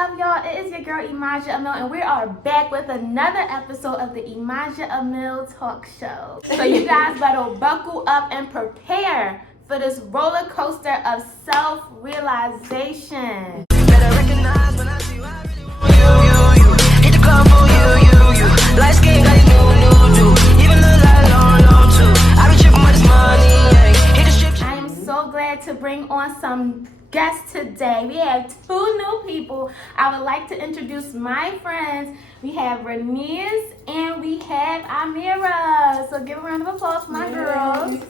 up, y'all? It is your girl Emajah Amil, and we are back with another episode of the Emajah Amil Talk Show. So you guys better buckle up and prepare for this roller coaster of self-realization. Better recognize when I see you, I really want you. Hit the club for you. Light skin got it new. Even look like long too. I be tripping with this money, hit the strip. I am so glad to bring on some guests today. We have two new people. I would like to introduce my friends. We have Renise and we have Amira. So give a round of applause for my girls.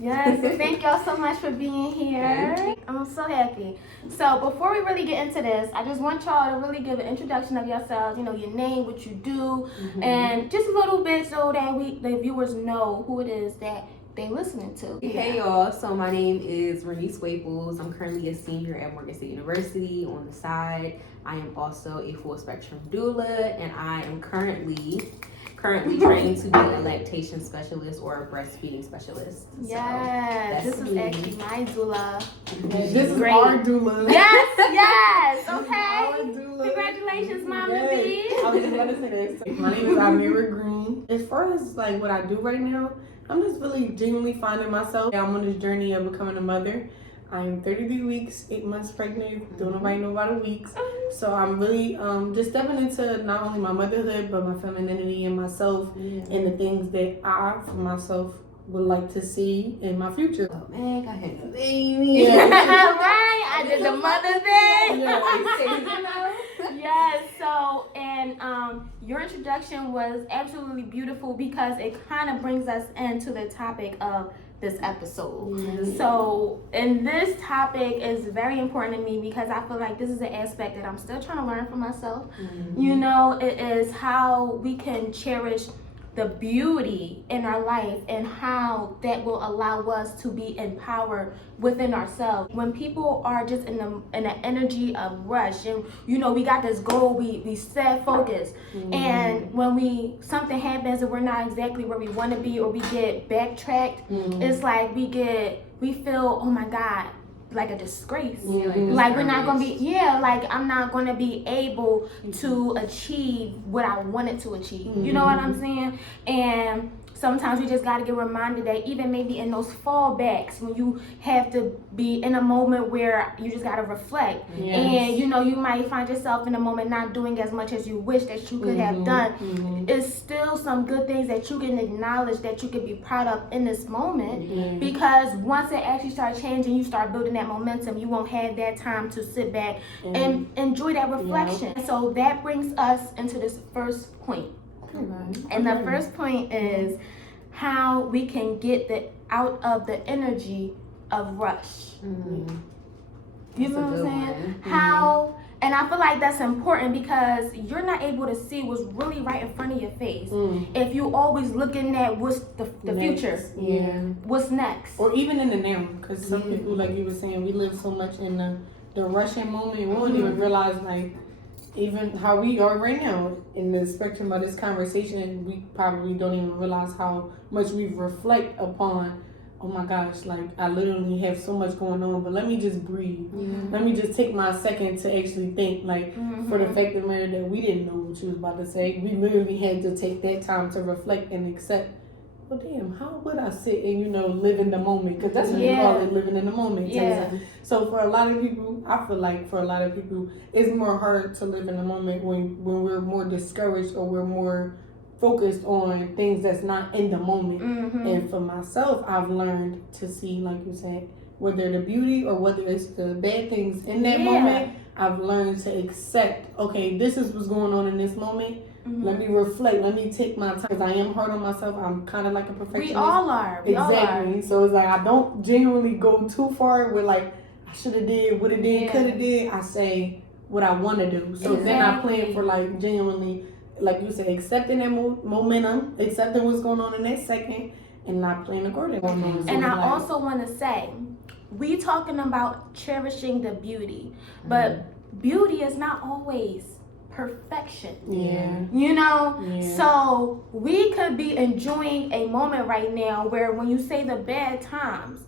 Yes, so thank y'all so much for being here. I'm so happy. So before we really get into this, I just want y'all to really give an introduction of yourselves, your name, what you do, and just a little bit so that the viewers know who it is that they listening to. Hey y'all, so my name is Renise Waples. I'm currently a senior at Morgan State University. On the side, I am also a full spectrum doula, and I am currently trained to be a lactation specialist or a breastfeeding specialist. Yes, so this is actually my doula. This is our doula. Yes, okay. Our doula. Congratulations, Mama Yes. B. I was just about to say this. My name is Amira Green. As far as like what I do right now, I'm just really genuinely finding myself. I'm on this journey of becoming a mother. I'm 33 weeks, 8 months pregnant. Don't nobody know about the weeks. So I'm really just stepping into not only my motherhood, but my femininity and myself and the things that I, for myself, would like to see in my future. Oh man, I had a baby. Right, I did the mother thing. Yeah. Yes, so, and your introduction was absolutely beautiful because it kind of brings us into the topic of this episode. So, and this topic is very important to me because I feel like this is an aspect that I'm still trying to learn for myself. It is how we can cherish the beauty in our life and how that will allow us to be empowered within ourselves. When people are just in the energy of rush and we got this goal, we set focus, and when something happens and we're not exactly where we want to be or we get backtracked, it's like we feel, oh my God, like a disgrace. Like we're not gonna be I'm not gonna be able to achieve what I wanted to achieve. You know what I'm saying? And sometimes we just gotta get reminded that even maybe in those fallbacks when you have to be in a moment where you just gotta reflect, and you might find yourself in a moment not doing as much as you wish that you could have done. It's still some good things that you can acknowledge that you could be proud of in this moment, because once it actually starts changing, you start building that momentum, you won't have that time to sit back and enjoy that reflection. So that brings us into this first point. And the first point is how we can get out of the energy of rush. You know what I'm saying? How, and I feel like that's important because you're not able to see what's really right in front of your face if you always looking at what's the future. What's next? Or even in the now, because some people, like you were saying, we live so much in the rushing moment, we don't even realize even how we are right now in the spectrum of this conversation, we probably don't even realize how much we reflect upon, oh my gosh, I literally have so much going on, but let me just breathe. Let me just take my second to actually think, for the fact of the matter that we didn't know what you was about to say. We literally had to take that time to reflect and accept, well, damn, how would I sit and, live in the moment? Because that's what we call it, living in the moment. So for a lot of people, I feel like for a lot of people, it's more hard to live in the moment when we're more discouraged or we're more focused on things that's not in the moment. And for myself, I've learned to see, like you said, whether the beauty or whether it's the bad things in that moment, I've learned to accept, okay, this is what's going on in this moment. Let me reflect. Let me take my time. Because I am hard on myself. I'm kind of like a perfectionist. We all are. Exactly. So it's I don't genuinely go too far with I should have did, would have did, could have did. I say what I want to do. So then I plan for genuinely, like you said, accepting that momentum, accepting what's going on in that second, and not playing accordingly. And I also want to say, we talking about cherishing the beauty, but beauty is not always perfection. So we could be enjoying a moment right now where when you say the bad times,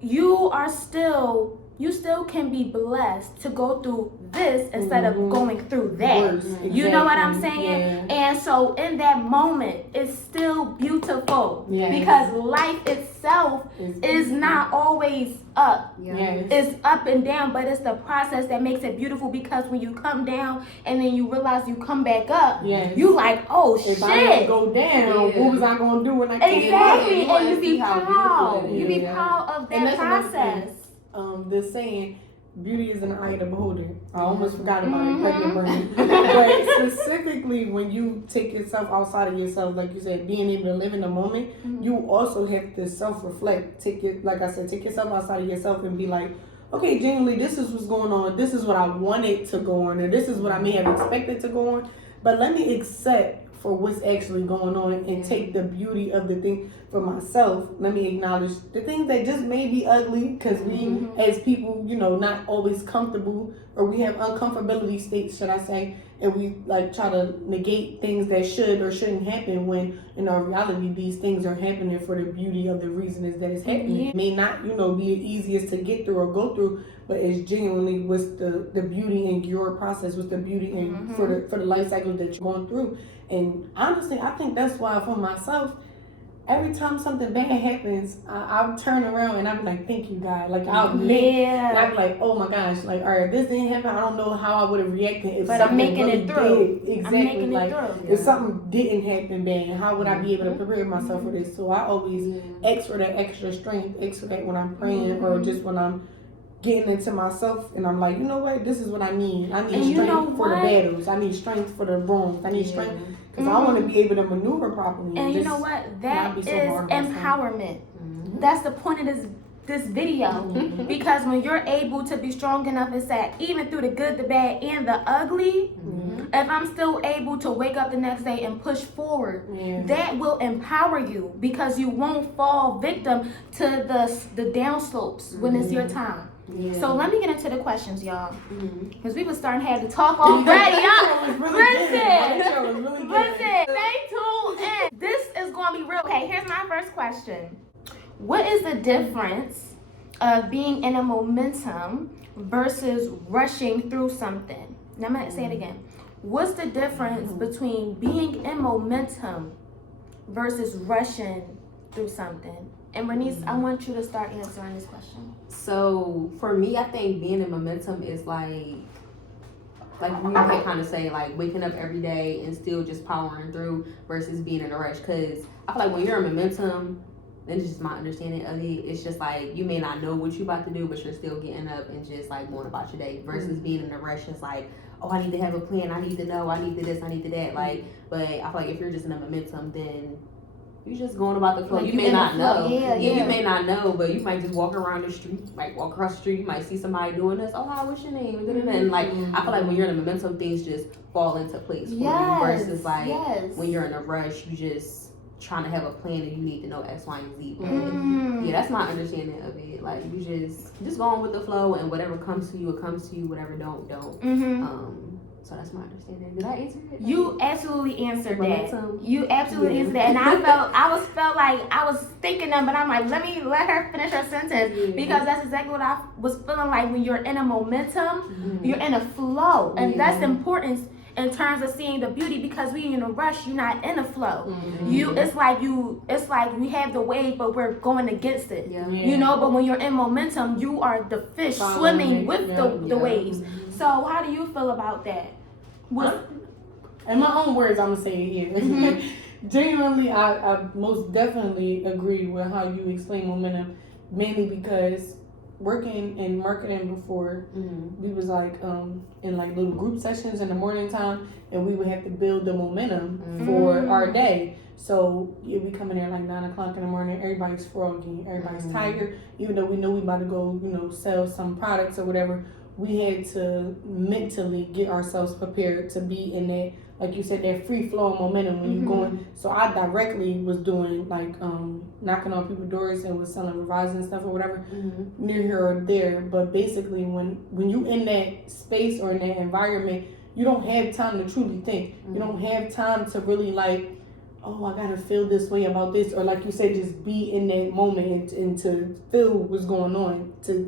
you are still you still can be blessed to go through this instead of going through that. Worse, You know what I'm saying? Yeah. And so in that moment, it's still beautiful Yes. because life itself is not always up. Yes. It's up and down, but it's the process that makes it beautiful because when you come down and then you realize you come back up, Yes. you like, oh If I shit. go down, what was I gonna do when I came Exactly, Yeah, and you be how proud. beautiful it You be is. proud of And that that's another process. The saying, beauty is in the eye of the beholder. I almost forgot about Mhm. it, pregnant brain. But specifically, when you take yourself outside of yourself, like you said, being able to live in the moment, you also have to self-reflect. Like I said, take yourself outside of yourself and be like, okay, genuinely, this is what's going on. This is what I wanted to go on, or this is what I may have expected to go on. But let me accept for what's actually going on and take the beauty of the thing for myself. Let me acknowledge the things that just may be ugly because we as people, not always comfortable, or we have uncomfortability states, should I say, and we like try to negate things that should or shouldn't happen when in our reality these things are happening for the beauty of the reason is that it's happening. It may not, be the easiest to get through or go through, but it's genuinely what's the beauty in your process, what's the beauty in for the life cycle that you're going through. And honestly, I think that's why for myself, every time something bad happens, I'll turn around and I'll be like, thank you, God. Like, I'll admit, and I'll be like, oh my gosh, like, all right, this didn't happen. I don't know how I would have reacted if But something I'm making really it through. did. Exactly. I'm making like, it through. if something didn't happen bad, how would I be able to prepare myself for this? So I always ask for that extra strength, ask for that when I'm praying or just when I'm getting into myself and I'm like, you know what, this is what I need. I need strength for the battles. I need strength for the wrongs. I need strength because I want to be able to maneuver properly. And you know what? That is empowerment. That's the point of this video. Because when you're able to be strong enough and say, even through the good, the bad, and the ugly, if I'm still able to wake up the next day and push forward, that will empower you because you won't fall victim to the downslopes when it's your time. So let me get into the questions, y'all, because we were starting to have to talk already. Listen, stay tuned in. This is going to be real. Okay, here's my first question. What is the difference of being in a momentum versus rushing through something? Now I'm going to say it again. What's the difference between being in momentum versus rushing through something? And Renise, I want you to start answering this question. So for me, I think being in momentum is like you can kind of say like waking up every day and still just powering through versus being in a rush. Because I feel like when you're in momentum, and it's just my understanding of it, it's just like you may not know what you're about to do, but you're still getting up and just like going about your day. Versus being in a rush, it's like, oh, I need to have a plan. I need to know. I need to this. I need to that. Like, but I feel like if you're just in a momentum, then you're just going about the flow. Like you may not know. Yeah. You may not know, but you might just walk around the street, like walk across the street. You might see somebody doing this. Oh, hi, what's your name? And like, I feel like when you're in a momentum, things just fall into place for you. Versus like when you're in a rush, you just trying to have a plan and you need to know X, Y, and Z. But yeah, that's my understanding of it. Like you just going with the flow, and whatever comes to you, it comes to you. Whatever don't. So that's my understanding. Did I answer it? You absolutely answered that. You absolutely answered that. And I felt like I was thinking them, but I'm like, let her finish her sentence because that's exactly what I was feeling like when you're in a momentum, you're in a flow. And that's important in terms of seeing the beauty because we in a rush, you're not in a flow. It's like we have the wave, but we're going against it. You know, but when you're in momentum, you are the fish swimming with the waves. So how do you feel about that? In my own words, I'm gonna say it here. Genuinely, I most definitely agree with how you explain momentum, mainly because working in marketing before, we was like in like little group sessions in the morning time, and we would have to build the momentum for our day. So we come in there like 9 o'clock in the morning, everybody's froggy, everybody's tired, even though we know we about to go, sell some products or whatever. We had to mentally get ourselves prepared to be in that, like you said, that free flow momentum when you're going. So I directly was doing like knocking on people's doors and was selling revising and stuff or whatever near here or there. But basically when you in that space or in that environment, you don't have time to truly think. You don't have time to really like, oh, I gotta feel this way about this, or like you said, just be in that moment and to feel what's going on, to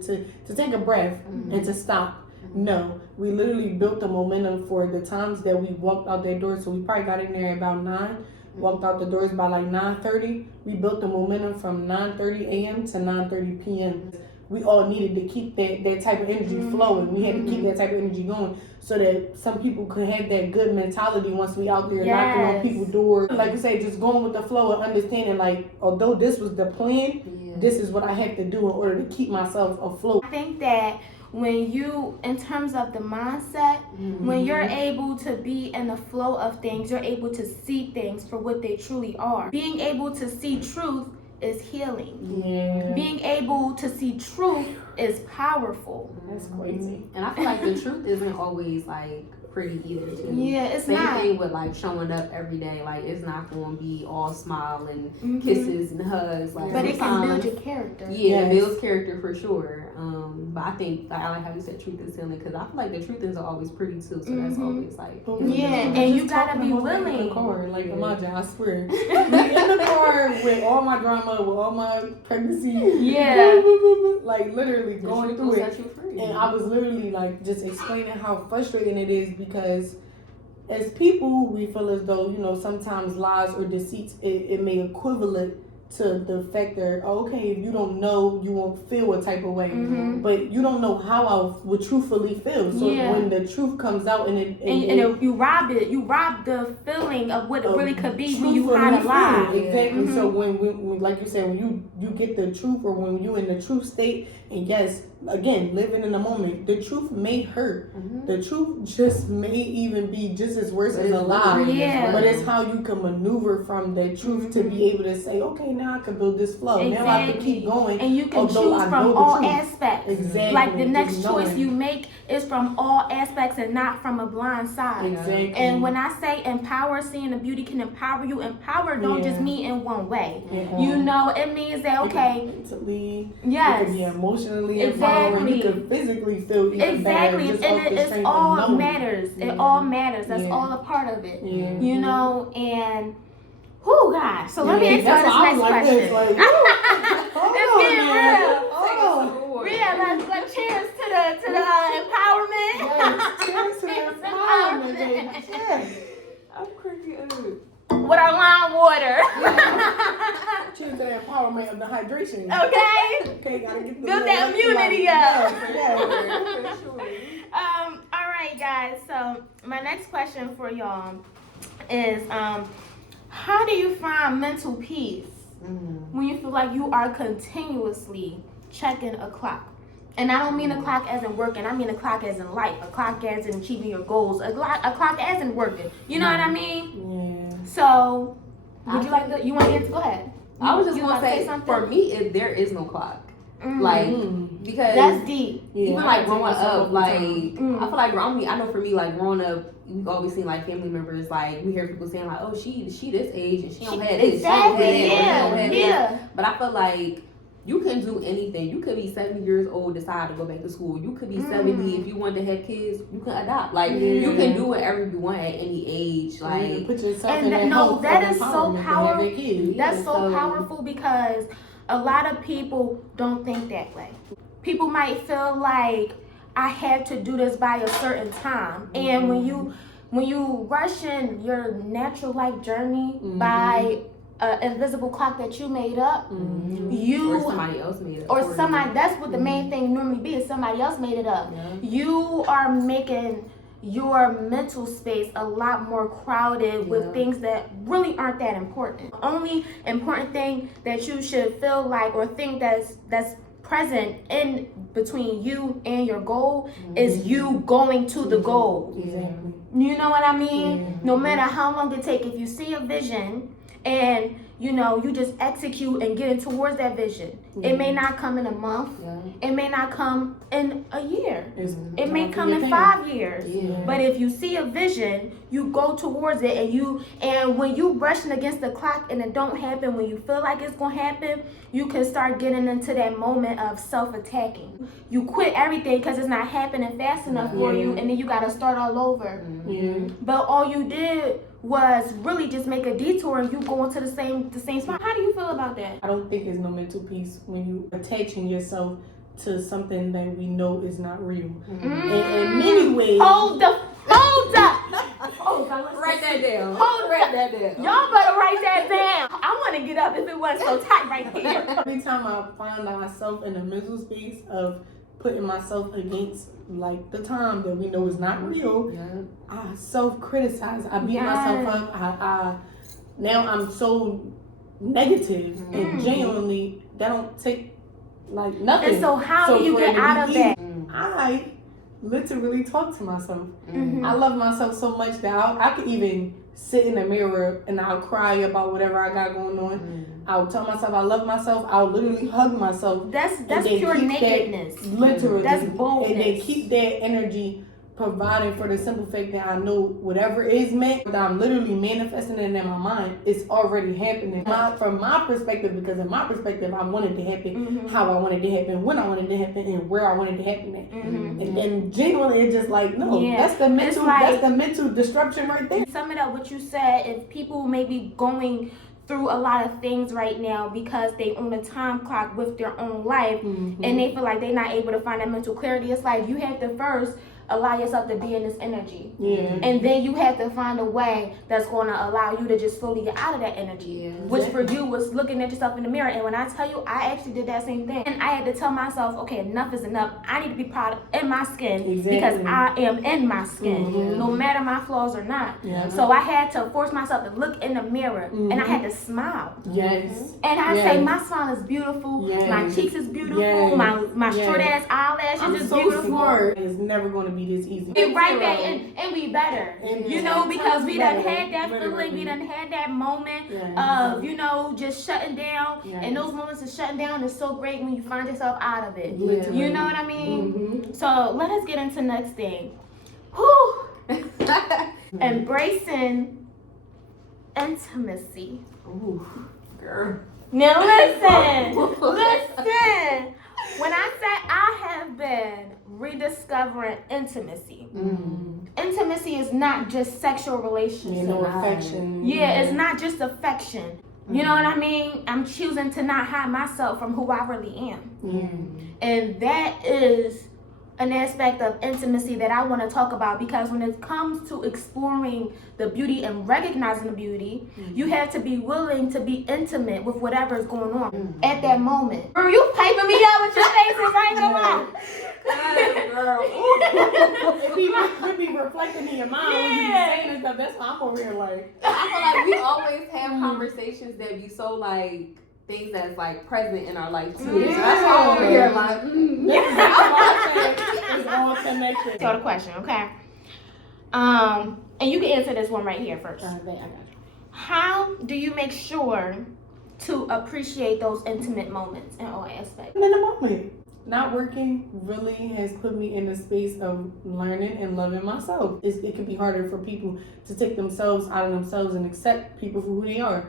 take a breath and to stop. No, we literally built the momentum for the times that we walked out that door. So we probably got in there about 9, walked out the doors by like 9:30. We built the momentum from 9:30 a.m. to 9:30 p.m. We all needed to keep that type of energy flowing. We had to keep that type of energy going so that some people could have that good mentality once we out there knocking on people's doors. Like I say, just going with the flow and understanding, like, although this was the plan, this is what I have to do in order to keep myself afloat. I think that when you, in terms of the mindset, when you're able to be in the flow of things, you're able to see things for what they truly are. Being able to see truth is healing. Being able to see truth is powerful. That's crazy. And I feel like the truth isn't always like pretty either too. Yeah, it's Same not. thing with like showing up every day. Like it's not going to be all smile and kisses and hugs. Like, but it can build your character. Yeah, it builds character for sure. But I think I like how you said truth is healing, because I feel like the truth is always pretty too. So that's always like and you gotta be willing. In the car, like Emajah, I swear. We in the car with all my drama, with all my pregnancy. Like literally going through it. And I was literally like just explaining how frustrating it is, because as people, we feel as though, you know, sometimes lies or deceits, it may equivalent to the fact that, okay, if you don't know, you won't feel a type of way. But you don't know how I would truthfully feel. So when the truth comes out and you rob the feeling of what it really could be when you hide a lie. Exactly. So when like you said, when you get the truth, or when you in the truth state, and yes, again, living in the moment, the truth may hurt. The truth just may even be just as worse as a lie. But it's how you can maneuver from that truth to be able to say, okay, now I can build this flow. Now I can keep going. And you can choose from all aspects. Exactly. Like the next choice you make is from all aspects and not from a blind side. Exactly. And when I say empower, seeing the beauty can empower you. Empower don't just mean in one way. You know, it means that, okay, mentally, yes, you can be emotionally empowering, you can physically feel even better. And it all matters. It all matters. That's all a part of it. You know, and oh gosh. So let me answer this next question. It's getting real. Yeah, let's cheers to the empowerment. Cheers to the empowerment, baby. I'm cracking up. With our lime water. Cheers to the empowerment of the hydration. Okay, gotta get build that immunity up. Yeah. All right, guys. So my next question for y'all is, how do you find mental peace when you feel like you are continuously checking a clock? And I don't mean a clock as in working. I mean a clock as in life. A clock as in achieving your goals. A clock as in working. You know what I mean? Yeah. So, would you like to? You want to go ahead? I was just gonna say, something? for me, there is no clock. Like, because that's deep. Even like growing up, like I feel like I know for me, like growing up, we've always seen like family members, like we hear people saying like, oh, she this age and she don't have this, exactly, she don't have that. But I feel like you can do anything. You could be 70 years old, decide to go back to school. You could be 70 if you want to have kids. You can adopt. Like you can do whatever you want at any age. Like put yourself and in that no, that is so powerful. That's so powerful, because a lot of people don't think that way. People might feel like I have to do this by a certain time, and when you rush in your natural life journey by an invisible clock that you made up, or somebody else made it, or somebody. That's what the main thing normally be, is somebody else made it up. You are making your mental space a lot more crowded with things that really aren't that important. The only important thing that you should feel like or think that's present in between you and your goal is you going to the goal. Exactly. You know what I mean? No matter how long it takes, if you see a vision and you know you just execute and get towards that vision, it may not come in a month, it may not come in a year, it may come in 5 years, but if you see a vision, you go towards it, and when you rushing against the clock and it don't happen when you feel like it's gonna happen, you can start getting into that moment of self-attacking. You quit everything because it's not happening fast enough for you, and then you gotta start all over. But all you did was really just make a detour and you going to the same spot. How do you feel about that? I don't think it's no mental peace when you attaching yourself to something that we know is not real. In many ways. Hold up. Write that down. Write that down. Y'all better write that down. I want to get up if it wasn't so tight right there. Every time I find myself in a mental space of putting myself against like the time that we know is not real, I self-criticize. I beat myself up. I now I'm so negative and genuinely that don't take like nothing. And so how do you get out of that? I literally talk to myself. I love myself so much that I could even sit in the mirror and I'll cry about whatever I got going on. I'll tell myself I love myself. I'll literally hug myself. That's pure nakedness. Literally. That's boldness. And then keep that energy providing for the simple fact that I know whatever is meant, that I'm literally manifesting it in my mind, it's already happening. From my perspective, because in my perspective, I wanted to happen how I wanted to happen, when I wanted to happen, and where I wanted to happen at. And then genuinely, it's just like, no, that's the mental disruption right there. Sum it up what you said. If people may be going through a lot of things right now because they own a time clock with their own life and they feel like they're not able to find that mental clarity, it's like you have to first allow yourself to be in this energy. And then you have to find a way that's going to allow you to just slowly get out of that energy. Which for you was looking at yourself in the mirror. And when I tell you, I actually did that same thing. And I had to tell myself, okay, enough is enough. I need to be proud in my skin because I am in my skin, no matter my flaws or not. So I had to force myself to look in the mirror and I had to smile. And I say, my smile is beautiful, my cheeks is beautiful, my short ass eyelashes is beautiful. Smart. It's never going to be this easy. We right back and we better. You know, because we done had that feeling, we done had that moment of, you know, just shutting down. And those moments of shutting down is so great when you find yourself out of it. You know what I mean? So let us get into next thing. Embracing intimacy. Ooh, girl. Now listen. When I say I have been rediscovering intimacy. Intimacy is not just sexual relations. Affection. It's not just affection. You know what I mean? I'm choosing to not hide myself from who I really am. And that is an aspect of intimacy that I want to talk about, because when it comes to exploring the beauty and recognizing the beauty, you have to be willing to be intimate with whatever is going on at that moment. Girl, you piping me up with your face and right now. Girl. It be reflecting in your mind when you be saying this stuff. That's why I'm over here like. I feel like we always have conversations that be so like things that's like present in our life too. So that's why I'm over here like, It's all connected. So the question, okay? And you can answer this one right here first. I got you. How do you make sure to appreciate those intimate moments in all aspects? In the moment. Not working really has put me in a space of learning and loving myself. It can be harder for people to take themselves out of themselves and accept people for who they are.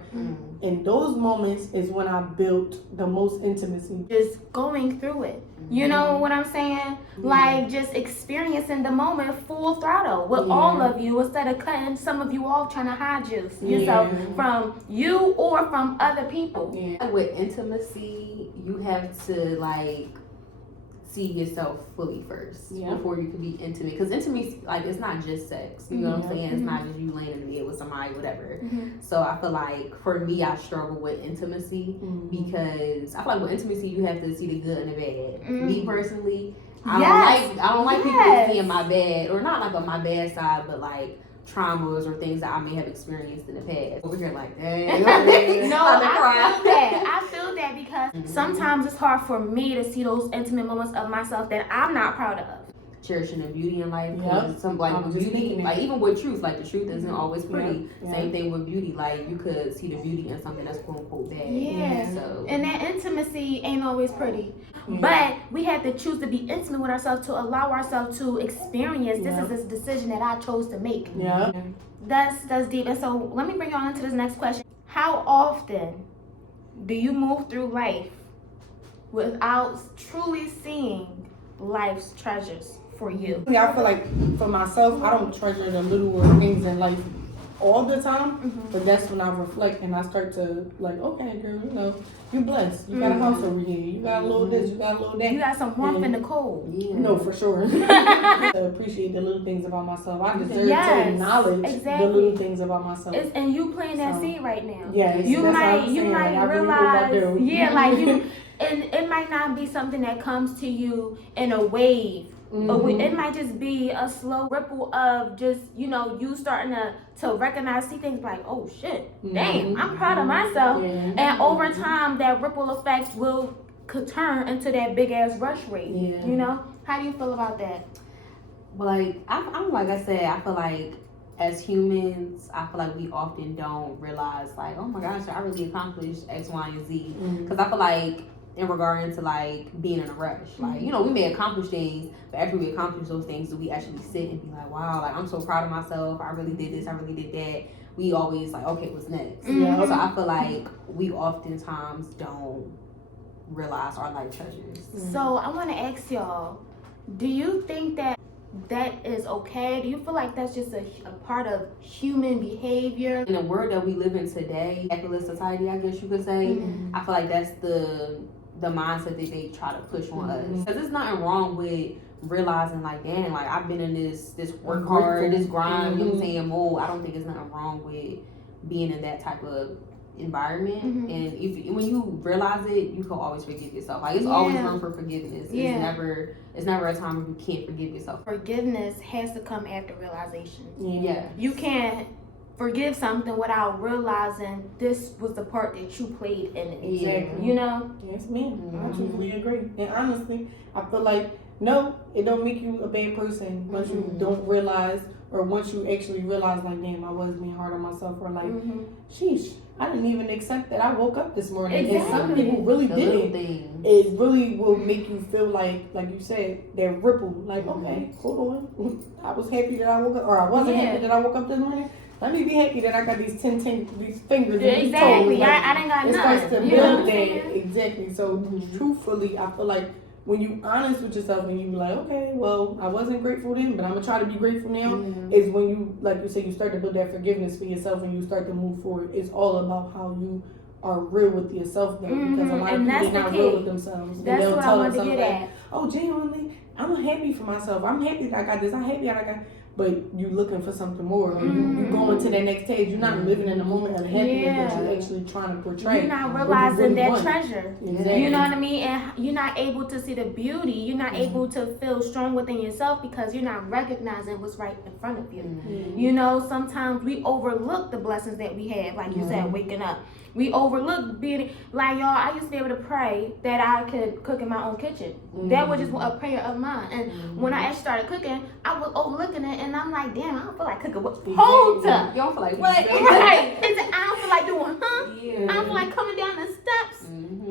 And those moments is when I built the most intimacy. Just going through it. You know what I'm saying? Like just experiencing the moment full throttle with all of you, instead of cutting some of you off trying to hide yourself from you or from other people. With intimacy, you have to like see yourself fully first before you can be intimate. Because intimacy, like, it's not just sex. You know what I'm saying? It's not just you laying in the bed with somebody, whatever. So I feel like for me, I struggle with intimacy because I feel like with intimacy, you have to see the good and the bad. Me personally, I don't like people seeing my bad, or not like on my bad side, but like traumas or things that I may have experienced in the past. Over here like, dang. No, I feel that because sometimes it's hard for me to see those intimate moments of myself that I'm not proud of. Cherishing the beauty in life, some like with beauty, like even with truth, like the truth isn't always pretty. Same thing with beauty, like you could see the beauty in something that's quote unquote bad. So and that intimacy ain't always pretty. But we have to choose to be intimate with ourselves, to allow ourselves to experience this is this decision that I chose to make. That's deep. And so let me bring you on to this next question. How often do you move through life without truly seeing life's treasures for you? I feel like for myself, I don't treasure the little things in life all the time, Mhm. but that's when I reflect and I start to like, okay, girl, you know, you blessed. You got a house over here. You got a little this. You got a little that. You got some warmth in the cold. Yeah. No, for sure. I appreciate the little things about myself. I deserve to acknowledge the little things about myself. And you planting that seed right now. Yes, you that's might what I'm saying. might I really realize, hope I do. yeah, like you, and it might not be something that comes to you in a wave. Mhm. It might just be a slow ripple of just, you know, you starting to recognize, see things like, oh shit, damn, I'm proud of myself. Yeah. And over time, that ripple effect could turn into that big ass rush rate. Yeah. You know, how do you feel about that? But like I'm like I said, I feel like as humans, I feel like we often don't realize like, oh my gosh, I really accomplished X, Y, and Z. Because I feel like in regard to like being in a rush, like, you know, we may accomplish things, but after we accomplish those things, do we actually sit and be like, wow, like I'm so proud of myself, I really did this, I really did that. We always like, okay, what's next? Yeah. So I feel like we oftentimes don't realize our life treasures. So I want to ask y'all, do you think that is okay? Do you feel like that's just a part of human behavior? In the world that we live in today, capitalist society, I guess you could say, I feel like that's the mindset that they try to push on us. Because there's nothing wrong with realizing like, damn, like I've been in this work hard, this grind, you know what I'm saying, mode. I don't think there's nothing wrong with being in that type of environment. And when you realize it, you can always forgive yourself. Like it's always room for forgiveness. It's never a time where you can't forgive yourself. Forgiveness has to come after realization. Yeah. You can't forgive something without realizing this was the part that you played in it. Exactly. You know? Yes, ma'am. I truly agree. And honestly, I feel like, no, it don't make you a bad person once you don't realize, or once you actually realize like, damn, I was being hard on myself, or like, sheesh, I didn't even accept that I woke up this morning. Exactly. And some people really didn't. It really will make you feel like you said, that ripple. Like, okay, hold on. I was happy that I woke up, or I wasn't happy that I woke up this morning. Let me be happy that I got these 10 these fingers and these toes. Like, I didn't got it none. starts to build that. Exactly. So truthfully, I feel like when you honest with yourself and you be like, okay, well, I wasn't grateful then, but I'm gonna try to be grateful now, is when you, like you said, you start to build that forgiveness for yourself and you start to move forward. It's all about how you are real with yourself though, because a lot of people not real with themselves. That's and what I wanted to get at. Oh, genuinely, I'm happy for myself. I'm happy that I got this. I'm happy that I got. But you looking for something more. Or you going to that next stage. You're not living in the moment of the happiness that you're actually trying to portray. You're not realizing that treasure. Exactly. You know what I mean? And you're not able to see the beauty. You're not able to feel strong within yourself because you're not recognizing what's right in front of you. You know, sometimes we overlook the blessings that we have. Like you said, waking up. We overlook being, like, y'all, I used to be able to pray that I could cook in my own kitchen. That was just a prayer of mine. And when I actually started cooking, I was overlooking it and I'm like, damn, I don't feel like cooking. Hold up. You don't feel like what? Right. I don't feel like doing, I don't feel like coming down the steps.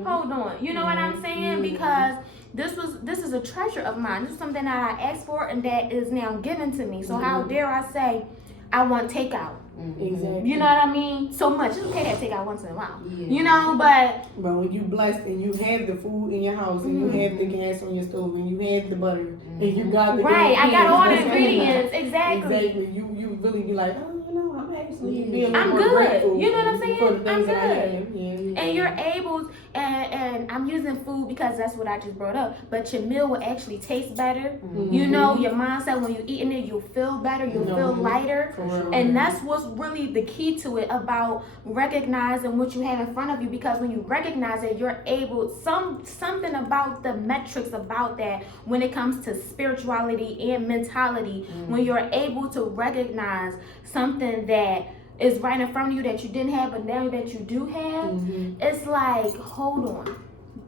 Hold on. You know what I'm saying? Because this is a treasure of mine. This is something that I asked for and that is now given to me. So how dare I say I want takeout? Exactly. You know what I mean? So much. It's okay to take out once in a while. You know, but when you blessed and you have the food in your house and you have the gas on your stove and you have the butter and you got the I got all the that's ingredients. Exactly. You really be like, oh, you know, I'm actually being I'm more good. grateful. You know what I'm saying? For the things I'm that I good. have. Yeah. And you're able, and I'm using food because that's what I just brought up, but your meal will actually taste better. You know, your mindset, when you're eating it, you'll feel better, you'll feel lighter. And that's what's really the key to it, about recognizing what you have in front of you, because when you recognize it, you're able, something about the metrics about that when it comes to spirituality and mentality, when you're able to recognize something that is right in front of you that you didn't have, but now that you do have, it's like, hold on,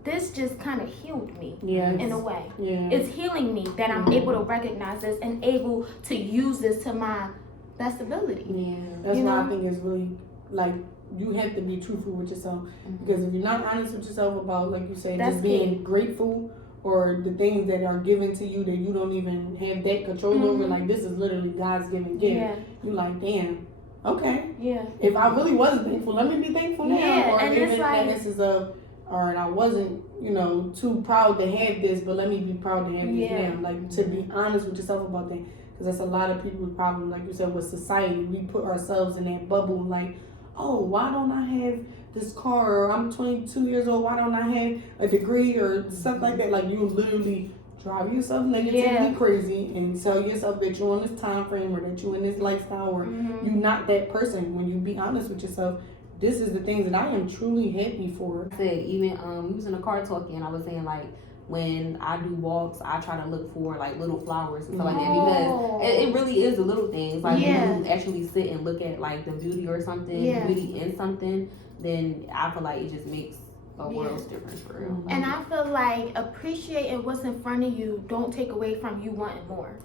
this just kind of healed me in a way. It's healing me that I'm able to recognize this and able to use this to my best ability. That's why I think it's really, like, you have to be truthful with yourself, because if you're not honest with yourself about, like you said, just being grateful, or the things that are given to you that you don't even have that control over, like, this is literally God's given gift. You like, damn. Okay. If I really was thankful, let me be thankful now. Or and even it's like, this is all right, I wasn't, you know, too proud to have this, but let me be proud to have this now. Like, to be honest with yourself about that. because that's a lot of people's problem. Like you said, with society, we put ourselves in that bubble. Like, oh, why don't I have this car? Or I'm 22 years old. Why don't I have a degree or stuff like that? Like, you literally drive yourself negatively crazy and tell yourself that you're on this time frame or that you're in this lifestyle or you're not that person. When you be honest with yourself, this is the things that I am truly happy for. I said, even we was in a car talking, and I was saying, like, when I do walks, I try to look for like little flowers and stuff like that, because it really is the little things. Like when you actually sit and look at like the beauty or something, the beauty in something, then I feel like it just makes a world's difference for real. And I feel like appreciating what's in front of you don't take away from you wanting more.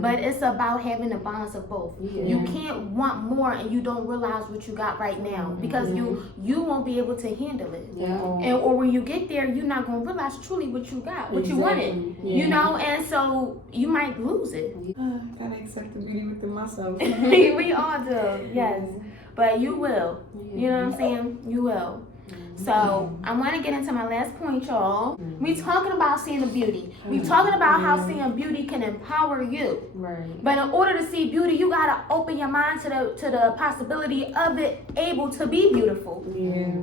But it's about having a balance of both. You can't want more and you don't realize what you got right now, because you won't be able to handle it. And or when you get there, you're not gonna realize truly what you got, what you wanted. You know, and so you might lose it. Gotta accept the beauty within myself. We all do, yes. But you will. You know what I'm saying? You will. So I want to get into my last point, y'all. We talking about seeing the beauty. We talking about how seeing beauty can empower you. Right. But in order to see beauty, you gotta open your mind to the possibility of it able to be beautiful.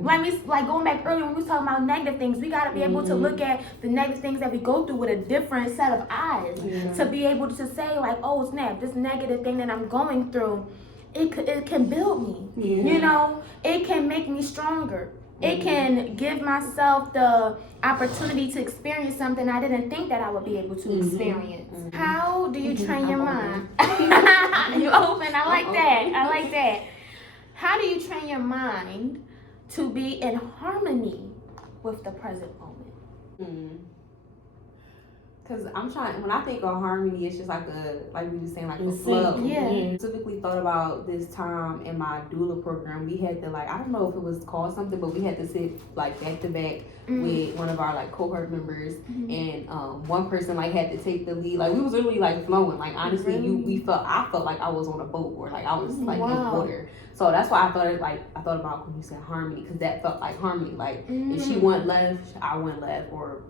Like going back earlier when we was talking about negative things, we gotta be able to look at the negative things that we go through with a different set of eyes to be able to say like, oh snap, this negative thing that I'm going through, it can build me. You know, it can make me stronger. It can give myself the opportunity to experience something I didn't think that I would be able to experience. How do you train your mind? You open. I like that. I like that. How do you train your mind to be in harmony with the present moment? Because I'm trying, when I think of harmony, it's just like we were saying, like a flow. Specifically thought about this time in my doula program. We had to, like, I don't know if it was called something, but we had to sit like back to back with one of our like cohort members, and one person like had to take the lead. Like we was really like flowing. Like honestly, I felt like I was on a boat, or like I was like in water. So that's why I thought about when you said harmony, because that felt like harmony. Like if she went left, I went left, or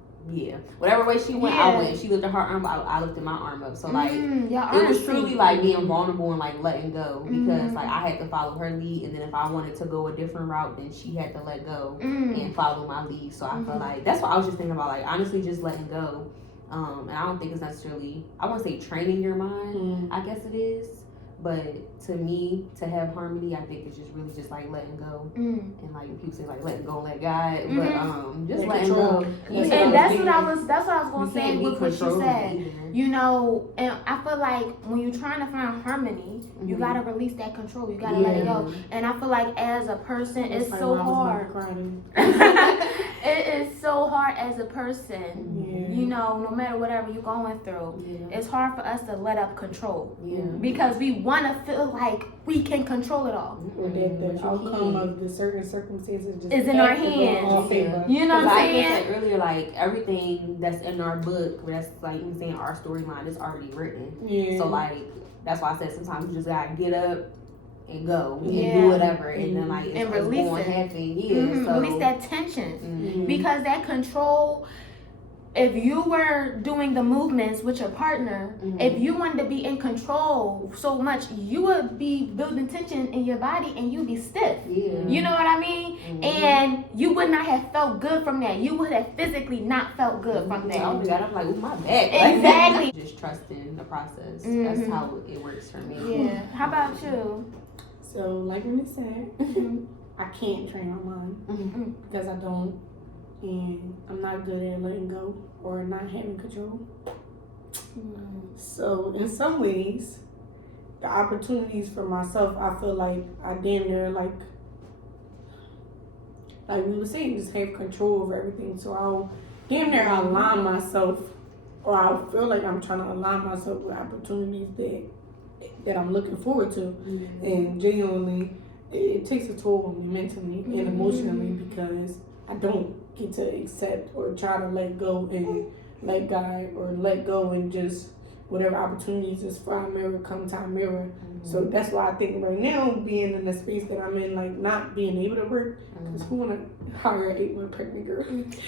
whatever way she went, I went. She lifted her arm up, I lifted my arm up. So like it was truly like being vulnerable and like letting go, because like I had to follow her lead, and then if I wanted to go a different route, then she had to let go and follow my lead. So I felt like that's what I was just thinking about, like honestly just letting go. And I don't think it's necessarily, I wouldn't say training your mind, I guess it is. But to me, to have harmony, I think it's just really just like letting go, and like people say like letting go, let God, but just letting go. And that's what I was gonna say with what you said. You know, and I feel like when you're trying to find harmony, you gotta release that control. You gotta let it go. And I feel like as a person, it's so hard. It is so hard as a person. You know, no matter whatever you're going through, it's hard for us to let up control because we want to feel like we can control it all. Or that the outcome of the certain circumstances just is in our hands. You know what I'm saying? I said earlier, like everything that's in our book, that's like you saying our storyline is already written. So like that's why I said sometimes you just gotta get up and go and do whatever, and then like it's release going to happen. So release that tension because that control. If you were doing the movements with your partner, if you wanted to be in control so much, you would be building tension in your body and you'd be stiff. You know what I mean? And you would not have felt good from that. You would have physically not felt good from that. I got up like, ooh, my back. Exactly. Just trusting the process. That's how it works for me. How about you? So, like when you said, I can't train my mind because I don't. And I'm not good at letting go or not having control. So in some ways, the opportunities for myself, I feel like I damn near like we were saying, just have control over everything. So I'll damn near align myself, or I'll feel like I'm trying to align myself with opportunities that I'm looking forward to. And genuinely, it takes a toll on me mentally and emotionally because I don't get to accept or try to let go and let God, or let go and just whatever opportunities is for our mirror come to our mirror. So that's why I think right now, being in the space that I'm in, like not being able to work, because who wanna hire an 8-month pregnant girl?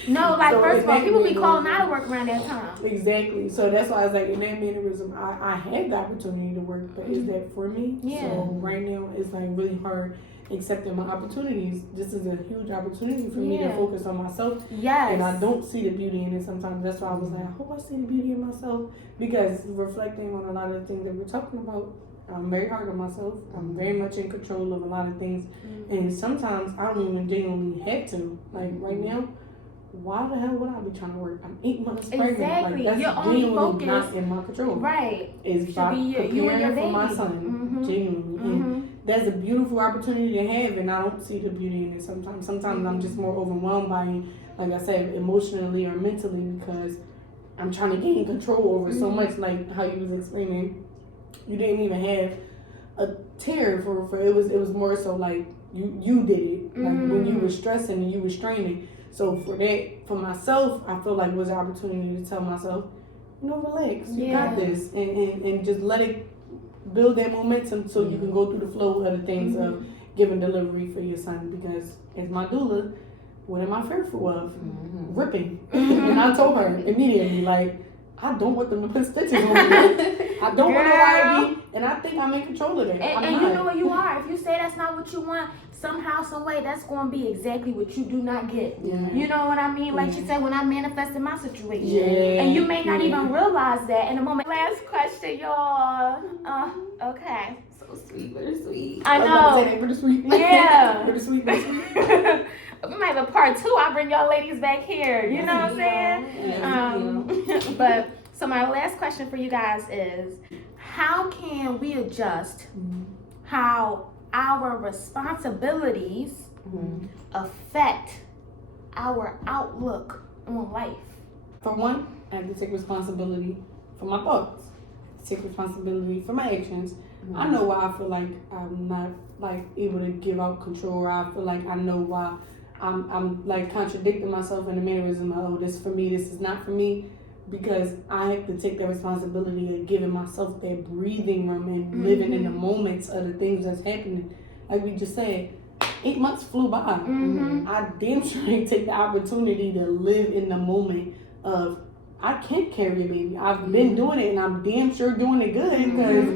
No, like So first of all, people be exactly. calling out of work around that time. Exactly. So that's why I was like, in that mannerism, I had the opportunity to work, but is that for me? Yeah. So right now, it's like really hard accepting my opportunities. This is a huge opportunity for me to focus on myself. Yes. And I don't see the beauty in it sometimes. That's why I was like, I hope I see the beauty in myself. Because reflecting on a lot of the things that we're talking about, I'm very hard on myself. I'm very much in control of a lot of things. And sometimes I don't even genuinely have to. Like right now, why the hell would I be trying to work? I'm 8 months pregnant. Exactly. Like, that's Your only genuinely focus, not in my control. right? It's by Should be you and your preparing for my baby. son. Genuinely. And that's a beautiful opportunity to have, and I don't see the beauty in it sometimes. Sometimes I'm just more overwhelmed by it, like I said, emotionally or mentally, because I'm trying to gain control over so much, like how you was explaining. You didn't even have a tear for it was more so like you did it. Like when you were stressing and you were straining. So for myself, I feel like was an opportunity to tell myself, relax, you got this, and just let it build that momentum so you can go through the flow of the things of giving delivery for your son. Because as my doula, what am I fearful of? Ripping. And I told her immediately, like, I don't want them to put stitches on me. I don't want to be, and I think I'm in control of it. And you know what you are. If you say that's not what you want, somehow, some way, that's going to be exactly what you do not get. Yeah. You know what I mean? Like she said, when I manifested my situation. Yeah. And you may not even realize that in the moment. Last question, y'all. Okay. So sweet, bittersweet. I was about to say know. that bittersweet. Yeah. bittersweet, bittersweet. We might have a part 2. I'll bring y'all ladies back here. You know what I'm saying? But so my last question for you guys is, how can we adjust how our responsibilities affect our outlook on life? For one, I have to take responsibility for my thoughts. Take responsibility for my actions. I know why I feel like I'm not like able to give out control. Or I feel like I know why I'm like contradicting myself in the mannerism of, oh, this for me, this is not for me, because I have to take the responsibility of giving myself that breathing room and living in the moments of the things that's happening. Like we just said, 8 months flew by. I damn sure didn't take the opportunity to live in the moment of, I can't carry a baby. I've been doing it, and I'm damn sure doing it good, because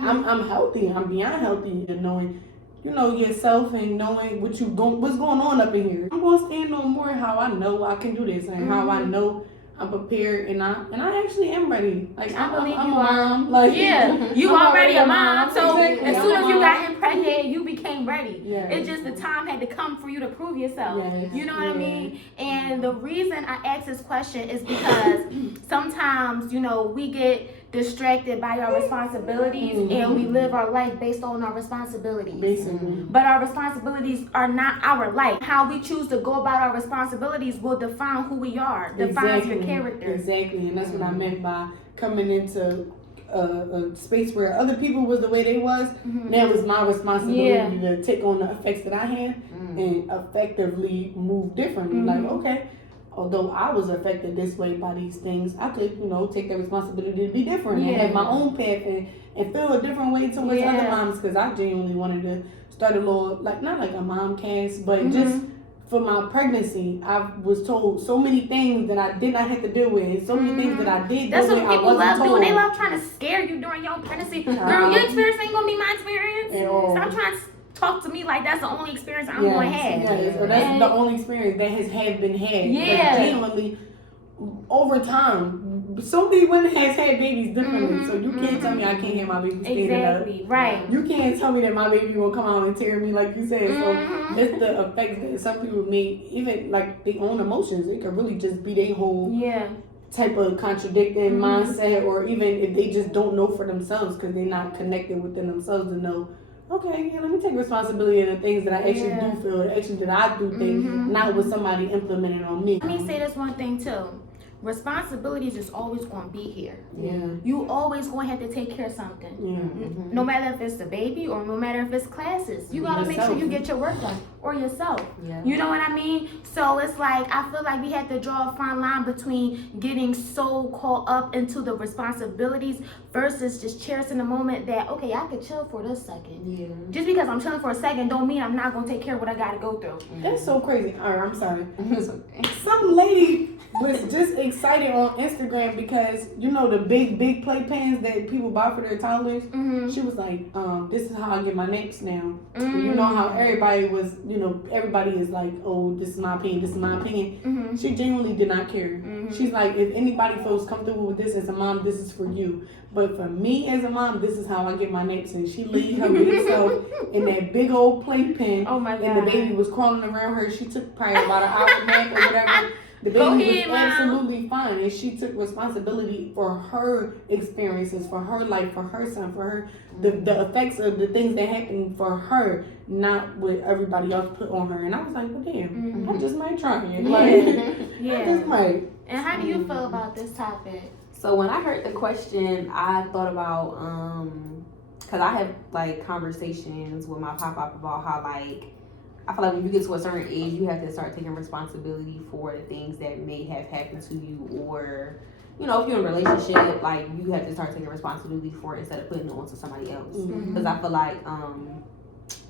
I'm healthy. I'm beyond healthy, and knowing yourself and knowing what's going on up in here. I'm gonna stand on more how I know I can do this and how I know I'm prepared, and I actually am ready. Like I believe I'm you a are. mom. Like You I'm already a mom. So Exactly. as I'm soon a as you mom. got impregnated, you became ready. Yeah. It's just the time had to come for you to prove yourself. Yes. You know what I mean? And the reason I ask this question is because sometimes, we get distracted by our responsibilities and we live our life based on our responsibilities. Basically. But our responsibilities are not our life. How we choose to go about our responsibilities will define who we are, defines your character. Exactly, and that's what I meant by coming into a space where other people was the way they was. Now it's my responsibility to take on the effects that I had and effectively move differently. Like, okay, although I was affected this way by these things, I could, take that responsibility to be different and have my own path and feel a different way towards other moms, because I genuinely wanted to start a little, like, not like a mom cast, but just for my pregnancy, I was told so many things that I did not have to deal with, and so many things that I did That's deal what with, people I wasn't love told. doing. They love trying to scare you during your pregnancy. Girl, your experience ain't gonna be my experience. Stop trying to talk to me like that's the only experience I'm gonna have. Yes. So that's the only experience that have been had. Yeah. Genuinely, over time, so many women has had babies differently. So you can't tell me I can't have my baby standing up. Exactly, right. You can't tell me that my baby will come out and tear me like you said. So that's the effects that some people make, even like their own emotions. It could really just be their whole type of contradicting mindset, or even if they just don't know for themselves because they're not connected within themselves to know, okay, let me take responsibility of the things that I actually do feel, the actions that I do think, not what somebody implemented on me. Let me say this one thing too. responsibilities is always gonna be here. Yeah. You always gonna have to take care of something. Yeah. No matter if it's the baby or no matter if it's classes. You gotta make sure you get your work done. Or yourself. Yeah. You know what I mean? So it's like, I feel like we have to draw a fine line between getting so caught up into the responsibilities versus just cherishing the moment that, okay, I could chill for this second. Yeah. Just because I'm chilling for a second don't mean I'm not gonna take care of what I gotta go through. That's so crazy. Alright, I'm sorry. Some lady was just excited on Instagram because you know the big playpens that people buy for their toddlers. Mm-hmm. She was like, this is how I get my naps now. You know how everybody was, everybody is like, oh, this is my opinion, this is my opinion. Mm-hmm. She genuinely did not care. She's like, if anybody feels comfortable with this as a mom, this is for you. But for me as a mom, this is how I get my naps. And she laid her big self in that big old playpen. Oh my God. And the baby was crawling around her. She took probably about an hour nap or whatever. The baby was absolutely fine, and she took responsibility for her experiences, for her life, for her son, for her the effects of the things that happened for her, not what everybody else put on her. And I was like, well, damn, I just might try it. Like, I just might. And how do you feel about this topic? So when I heard the question, I thought about because I have like conversations with my pop-up about how like I feel like when you get to a certain age, you have to start taking responsibility for the things that may have happened to you, or if you're in a relationship, like you have to start taking responsibility for it instead of putting it onto somebody else. Because I feel like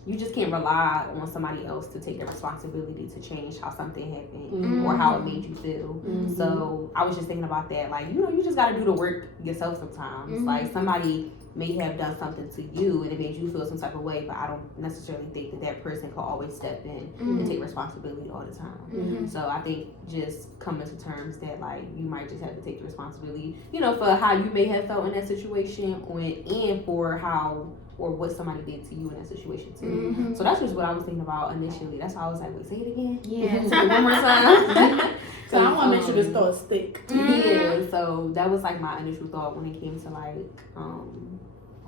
you just can't rely on somebody else to take the responsibility to change how something happened or how it made you feel. So I was just thinking about that, like you just got to do the work yourself sometimes. Like somebody may have done something to you and it made you feel some type of way, but I don't necessarily think that person could always step in and take responsibility all the time. So I think just coming to terms that like you might just have to take the responsibility, for how you may have felt in that situation, and for how or what somebody did to you in that situation too. So that's just what I was thinking about initially. That's why I was like, wait, say it again. Yeah. Say it one more time. So I want to make sure this thought stick. Yeah. So that was like my initial thought when it came to like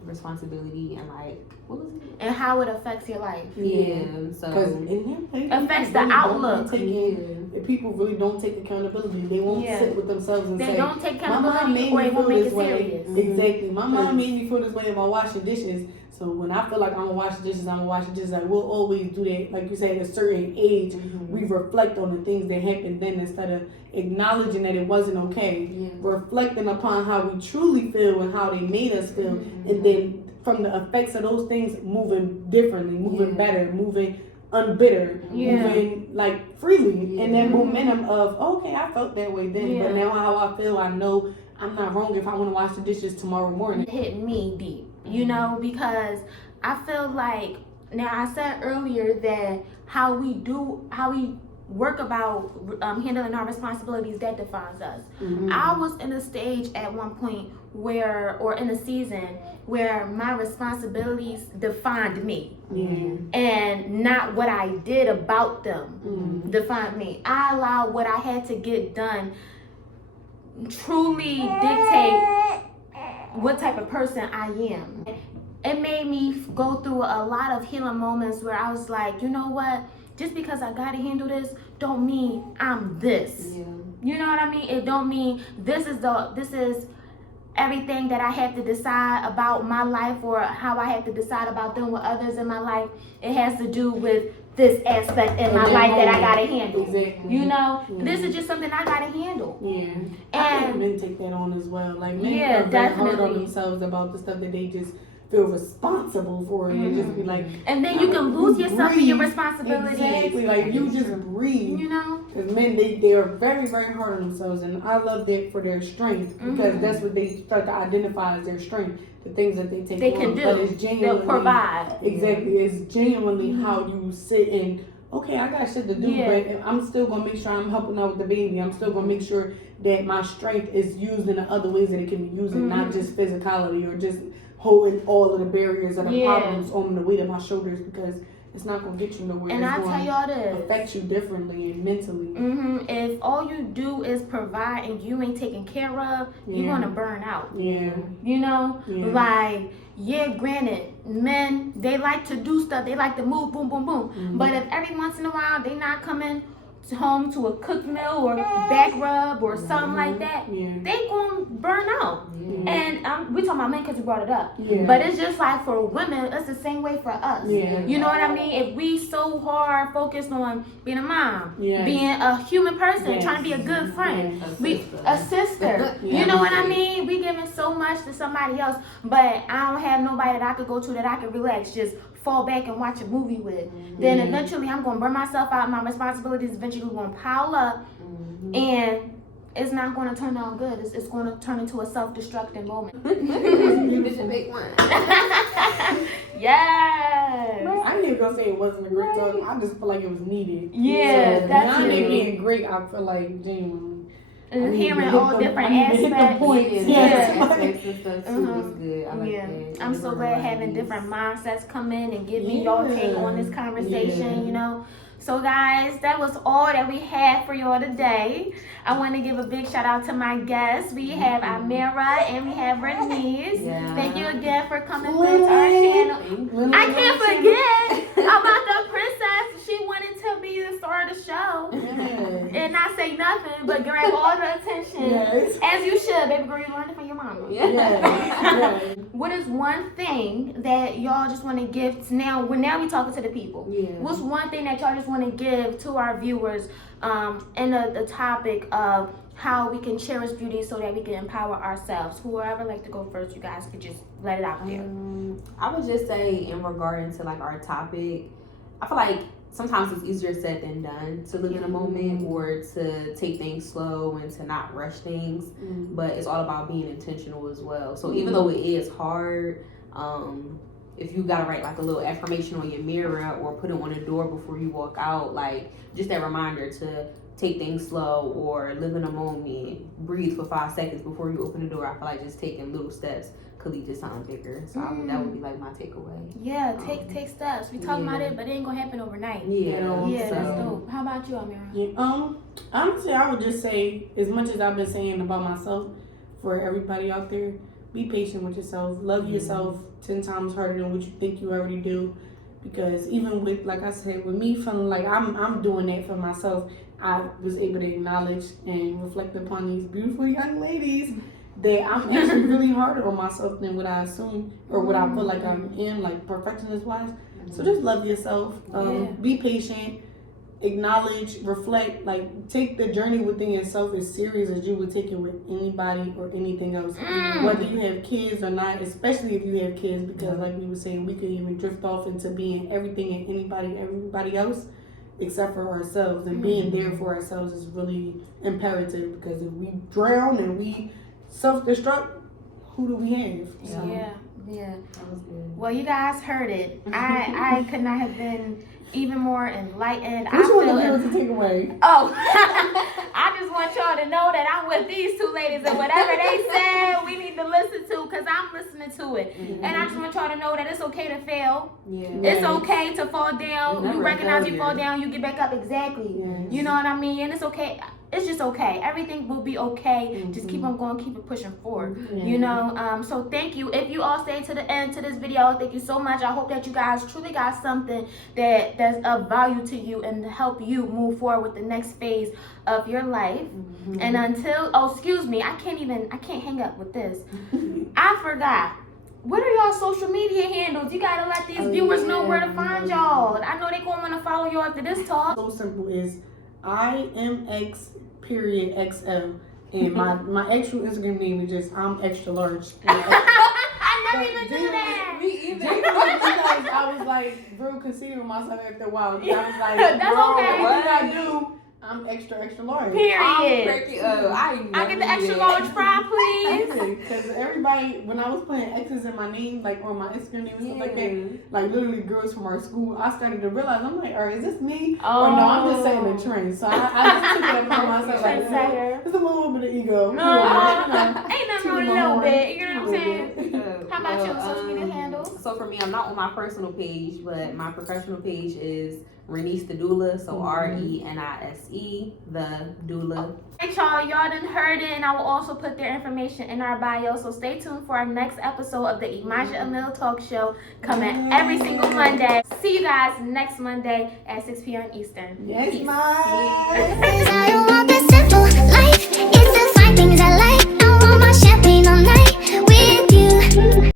responsibility and like what was it? And how it affects your life. Yeah. So Because in here, affects the outlook. If people really don't take accountability, they won't sit with themselves and They say, don't take my mom accountability made or me it won't feel make this it way. serious. Exactly. My mom made me feel this way about washing dishes. So when I feel like I'm gonna wash the dishes, I'm gonna wash the dishes. Like we'll always do that. Like you said, at a certain age, we reflect on the things that happened then instead of acknowledging that it wasn't okay. Reflecting upon how we truly feel and how they made us feel, and then from the effects of those things, moving differently, moving better, moving unbitter, moving like freely, and then momentum of okay, I felt that way then, but now how I feel, I know I'm not wrong if I want to wash the dishes tomorrow morning. It hit me deep, because I feel like, now I said earlier that how we work about handling our responsibilities, that defines us. I was in a stage at one point or in a season where my responsibilities defined me, and not what I did about them defined me. I allowed what I had to get done truly dictate what type of person I am. It made me go through a lot of healing moments where I was like, you know what? Just because I gotta handle this, don't mean I'm this. You know what I mean? It don't mean this is everything that I have to decide about my life or how I have to decide about them with others in my life. It has to do with this aspect in my life that I gotta handle. Exactly. This is just something I gotta handle. And And I think men take that on as well. Like men are very hard on themselves about the stuff that they just feel responsible for, and just be like, and then you can lose yourself in your responsibilities. Exactly, like you just breathe. Because men, they are very, very hard on themselves, and I love that for their strength, because that's what they start to identify as their strength. The things that they take on, can do. But it's genuinely, they'll provide. Exactly, it's genuinely how you sit and, okay, I got shit to do, but I'm still gonna make sure I'm helping out with the baby. I'm still gonna make sure that my strength is used in the other ways that it can be used, and not just physicality or just holding all of the barriers and the problems on the weight of my shoulders, because it's not gonna get you nowhere. And I tell y'all this, affect you differently and mentally. If all you do is provide and you ain't taken care of, you're gonna burn out. Like, granted, men, they like to do stuff, they like to move, boom, boom, boom. But if every once in a while they not coming home to a cooked meal or back rub or something like that, Yeah. they gonna burn out. Yeah. And we talking about men because you brought it up. Yeah. But it's just like for women, it's the same way for us. Yeah. You know what I mean? If we so hard focused on being a mom, Yes. being a human person, Yes. trying to be a good friend, Yes. a sister. Yeah. You know what I mean? We giving so much to somebody else, but I don't have nobody that I could go to that I could relax, just fall back and watch a movie with. Then Yeah. eventually I'm gonna burn myself out. My responsibilities eventually gonna pile up, and it's not gonna turn out good. It's gonna turn into a self-destructing moment. You did your big one. Yes. I ain't even gonna say it wasn't a great talk. I just feel like it was needed. Yeah, so, that's not it. it being great. I feel like genuinely. And hearing hit all the- different I need to hit the aspects. points. Yeah, Yes. aspects and stuff too Mhm. was good. I like Yeah, that. I'm so glad having different mindsets come in and give me your take on this conversation, Yeah. you know. So guys, that was all that we had for y'all today. I want to give a big shout out to my guests. We have Amira and we have Renise. Yeah. Thank you again for coming through to our channel. I can't forget about the princess. She wanted to be the star of the show Yes. and not say nothing, but grab all the attention. Yes. As you should, baby girl. You learned it from your mama. Yeah. Yes. What is one thing that y'all just want to give to now? Now we talking to the people. Yeah. What's one thing that y'all just want to give to our viewers in the topic of how we can cherish beauty so that we can empower ourselves? Whoever like to go first, you guys could just let it out there. I would just say in regard to like our topic, I feel like sometimes it's easier said than done to live in a moment or to take things slow and to not rush things. But it's all about being intentional as well. So even though it is hard, if you gotta write like a little affirmation on your mirror or put it on a door before you walk out, like just that reminder to take things slow or live in a moment, breathe for 5 seconds before you open the door. I feel like just taking little steps could lead to something bigger. So that would be like my takeaway. Yeah, take steps. We talking about it, but it ain't gonna happen overnight. Yeah. Yeah, so, that's dope. How about you, Amira? Yeah, honestly, I would just say, as much as I've been saying about myself, for everybody out there, be patient with yourself. Love yourself 10 times harder than what you think you already do. Because even with, like I said, with me feeling like I'm doing that for myself, I was able to acknowledge and reflect upon these beautiful young ladies that I'm actually really harder on myself than what I assume or what I feel like I'm in, like perfectionist wise. So just love yourself. Be patient. Acknowledge, reflect, like take the journey within yourself as serious as you would take it with anybody or anything else. Whether you have kids or not, especially if you have kids, because like we were saying, we could even drift off into being everything and everybody else except for ourselves. And being there for ourselves is really imperative, because if we drown and we self-destruct, who do we have? So, Yeah. that was good. Well, you guys heard it. I could not have been even more enlightened. What you want to feel hear to take away? Oh, I just want y'all to know that I'm with these two ladies, and whatever they said, we need to listen to, because I'm listening to it. And I just want y'all to know that it's okay to fail. Yeah. It's okay to fall down. It's You never recognize a you fall failure. down, you get back up. Exactly. Yes. You know what I mean? And it's okay. It's just okay. Everything will be okay. Just keep on going, keep it pushing forward. You know, so thank you. If you all stay to the end to this video, thank you so much. I hope that you guys truly got something that's of value to you and to help you move forward with the next phase of your life. And until, excuse me, I can't hang up with this. I forgot. What are y'all social media handles? You gotta let these viewers know where to find y'all. I know they gonna wanna follow you after this talk. So simple is IMX_XL, and my actual Instagram name is just I'm extra large. I never even knew that. Me either. Because I was like real considering myself after a while. I was like, That's bro, okay. what did I do? I'm extra large. Period. I'm cracking up. I get the extra large fry, please. Because everybody, when I was putting X's in my name, like on my Instagram name and stuff like that, like literally girls from our school, I started to realize, I'm like, alright, is this me? Oh. Or no, I'm just saying the trend. So I just took it upon myself, like, Trendsetter. it's a little bit of ego. No, ain't nothing wrong with a little bit. You know what I'm saying? Uh, How about you? well, Social media handles? So for me, I'm not on my personal page, but my professional page is Renise The Doula. So Renise The Doula. Hey y'all done heard it, and I will also put their information in our bio. So stay tuned for our next episode of the Emajah Amil Talk Show, coming every single Monday. See you guys next Monday at 6 p.m. Eastern. Yes, Peace. ma'am.